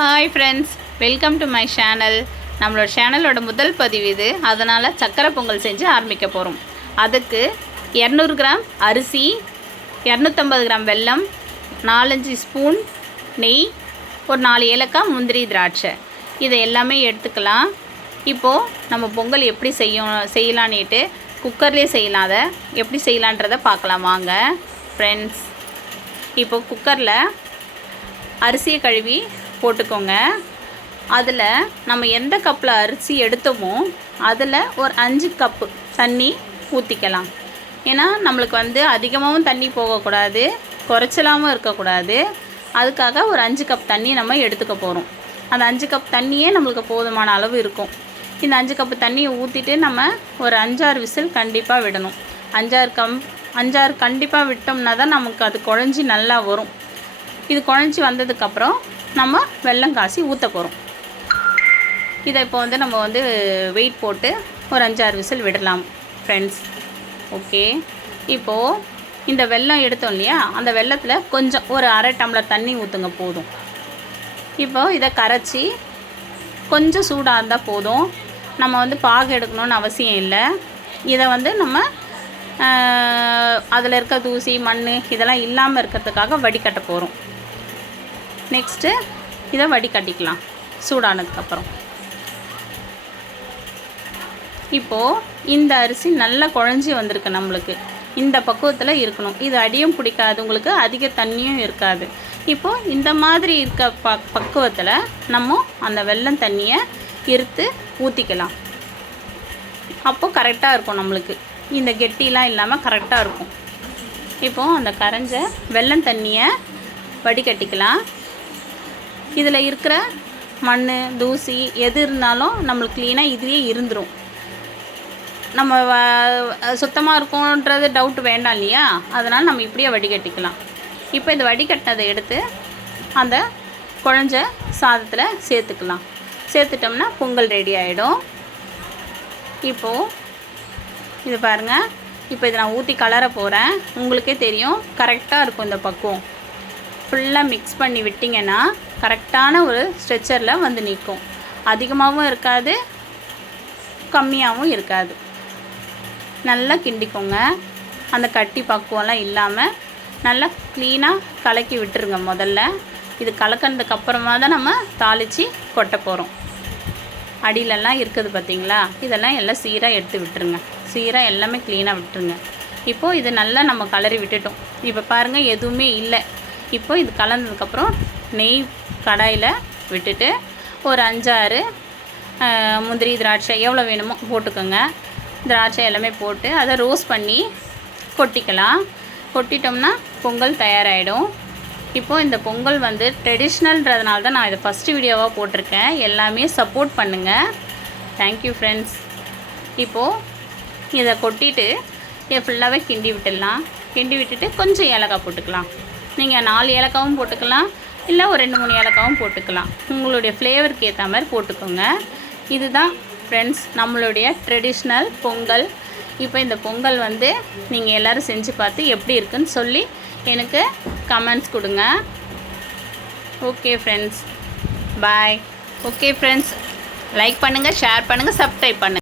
Hi friends, welcome to my channel. நம்மளோட சேனலோட முதல் பதிவு இது. அதனால் சக்கரை பொங்கல் செஞ்சு ஆரம்பிக்க போகிறோம். அதுக்கு 200 கிராம் அரிசி, 250 கிராம் வெல்லம், 4-5 ஸ்பூன் நெய், ஒரு 4 ஏலக்காய், முந்திரி, திராட்சை, இதை எல்லாமே எடுத்துக்கலாம். இப்போது நம்ம பொங்கல் எப்படி செய்யலான்னுட்டு குக்கர்லேயே செய்யலாம். அதை எப்படி செய்யலான்றதை பார்க்கலாம் வாங்க ஃப்ரெண்ட்ஸ். இப்போது குக்கரில் அரிசியை கழுவி போட்டுக்கோங்க. அதில் நம்ம எந்த கப்பில் அரிசி எடுத்தோமோ அதில் ஒரு 5 கப்பு தண்ணி ஊற்றிக்கலாம். ஏன்னா நம்மளுக்கு அதிகமாகவும் தண்ணி போகக்கூடாது, குறைச்சலாகவும் இருக்கக்கூடாது. அதுக்காக ஒரு 5 கப் தண்ணி நம்ம எடுத்துக்க போகிறோம். அந்த 5 கப் தண்ணியே நம்மளுக்கு போதுமான அளவு இருக்கும். இந்த 5 கப்பு தண்ணியை ஊற்றிட்டு நம்ம ஒரு 5-6 விசில் கண்டிப்பாக விடணும். 5-6 கண்டிப்பாக விட்டோம்னா தான் நமக்கு அது குழஞ்சி நல்லா வரும். இது குழஞ்சி வந்ததுக்கப்புறம் நம்ம வெல்லம் காசி ஊற்ற போகிறோம். இதை இப்போ நம்ம வெயிட் போட்டு ஒரு 5-6 விசில் விடலாம் ஃப்ரெண்ட்ஸ். ஓகே, இப்போது இந்த வெல்லம் எடுத்தோம் இல்லையா, அந்த வெல்லத்தில் கொஞ்சம் ஒரு 1/2 டம்ளர் தண்ணி ஊற்றுங்க போதும். இப்போது இதை கரைச்சி கொஞ்சம் சூடாக இருந்தால் போதும். நம்ம பாகு எடுக்கணும்னு அவசியம் இல்லை. இதை நம்ம அதில் இருக்க தூசி, மண் இதெல்லாம் இல்லாமல் இருக்கிறதுக்காக வடிகட்ட போகிறோம். நெக்ஸ்ட்டு இதை வடிகட்டிக்கலாம் சூடானதுக்கப்புறம். இப்போது இந்த அரிசி நல்லா குழஞ்சி வந்திருக்கு. நம்மளுக்கு இந்த பக்குவத்தில் இருக்கணும். இது அடியும் பிடிக்காது, உங்களுக்கு அதிக தண்ணியும் இருக்காது. இப்போது இந்த மாதிரி இருக்க பக்குவத்தில் நம்ம அந்த வெல்லம் தண்ணியை இருத்து ஊற்றிக்கலாம். அப்போது கரெக்டாக இருக்கும். நம்மளுக்கு இந்த கெட்டிலாம் இல்லாமல் கரெக்டாக இருக்கும். இப்போது அந்த கரைஞ்ச வெல்லம் தண்ணியை வடிகட்டிக்கலாம். இதில் இருக்கிற மண், தூசி எது இருந்தாலும் நம்மளுக்கு க்ளீனாக இதுலேயே இருந்துடும். நம்ம சுத்தமாக இருக்கும்ன்றது டவுட் வேண்டாம் இல்லையா, அதனால் நம்ம இப்படியே வடிகட்டிக்கலாம். இப்போ இந்த வடிகட்டினதை எடுத்து அந்த குழஞ்ச சாதத்தில் சேர்த்துக்கலாம். சேர்த்துட்டோம்னா பொங்கல் ரெடி ஆகிடும். இப்போது இது பாருங்கள். இப்போ இதை நான் ஊற்றி கலர போகிறேன். உங்களுக்கே தெரியும், கரெக்டாக இருக்கும். இந்த பக்குவம் ஃபுல்லாக மிக்ஸ் பண்ணி விட்டிங்கன்னா கரெக்டான ஒரு ஸ்ட்ரெச்சரில் நிற்கும். அதிகமாகவும் இருக்காது, கம்மியாகவும் இருக்காது. நல்லா கிண்டிக்கோங்க. அந்த கட்டி பக்குவம்லாம் இல்லாமல் நல்லா க்ளீனாக கலக்கி விட்டுருங்க. முதல்ல இது கலக்கினதுக்கப்புறமா தான் நம்ம தாளித்து கொட்ட போகிறோம். அடியிலெல்லாம் இருக்குது பார்த்திங்களா, இதெல்லாம் எல்லாம் சீராக எடுத்து விட்டுருங்க. சீராக எல்லாமே க்ளீனாக விட்டுருங்க. இப்போது இது நல்லா நம்ம கலரி விட்டுட்டோம். இப்போ பாருங்கள், எதுவுமே இல்லை. இப்போ இது கலந்ததுக்கப்புறம் நெய் கடாயில் விட்டுட்டு ஒரு 5-6 முந்திரி, திராட்சை எவ்வளோ வேணுமோ போட்டுக்கோங்க. திராட்சை எல்லாமே போட்டு அதை ரோஸ்ட் பண்ணி கொட்டிக்கலாம். கொட்டிட்டோம்னா பொங்கல் தயாராகிடும். இப்போது இந்த பொங்கல் ட்ரெடிஷ்னல்ன்றதுனால தான் நான் இதை ஃபஸ்ட்டு வீடியோவாக போட்டிருக்கேன். எல்லாமே சப்போர்ட் பண்ணுங்கள். Thank you friends. இப்போது இதை கொட்டிட்டு இதை ஃபுல்லாகவே கிண்டி விட்டுடலாம். கிண்டி விட்டுட்டு கொஞ்சம் ஏலக்காய் போட்டுக்கலாம். நீங்கள் 4 ஏலக்காவும் போட்டுக்கலாம், இல்லை ஒரு 2-3 ஏலக்காவும் போட்டுக்கலாம். உங்களுடைய ஃப்ளேவருக்கு ஏற்ற மாதிரி போட்டுக்கோங்க. இதுதான் ஃப்ரெண்ட்ஸ் நம்மளுடைய ட்ரெடிஷ்னல் பொங்கல். இப்போ இந்த பொங்கல் நீங்கள் எல்லோரும் செஞ்சு பார்த்து எப்படி இருக்குன்னு சொல்லி எனக்கு கமெண்ட்ஸ் கொடுங்க. ஓகே ஃப்ரெண்ட்ஸ், பாய். ஓகே ஃப்ரெண்ட்ஸ், லைக் பண்ணுங்கள், ஷேர் பண்ணுங்கள், சப்ஸ்கிரைப் பண்ணுங்கள்.